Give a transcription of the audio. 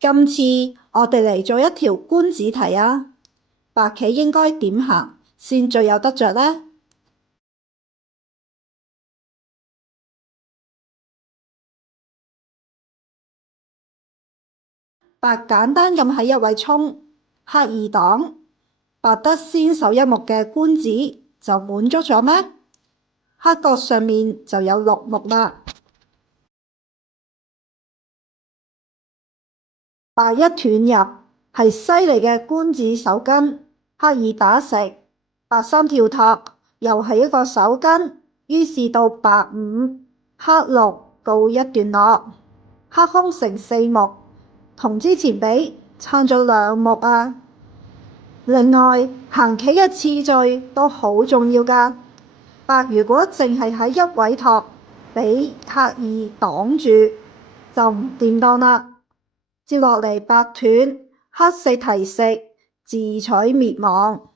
今次我哋嚟做一條官子題啊！白棋應該點行先最有得着呢？白簡單咁喺一位衝，黑二擋，白得先手一目嘅官子就滿足咗咩？黑角上面就有6目啦。白一斷入係犀利嘅官子手筋，黑二打食，白三跳托又係一個手筋，於是到白5、黑6告一段落。黑空成4目，同之前比撐咗2目啊。另外行棋嘅次序都好重要㗎。白如果淨係喺一位托，俾黑二擋住就唔掂當啦。接落嚟白斷，黑4提食，自取滅亡。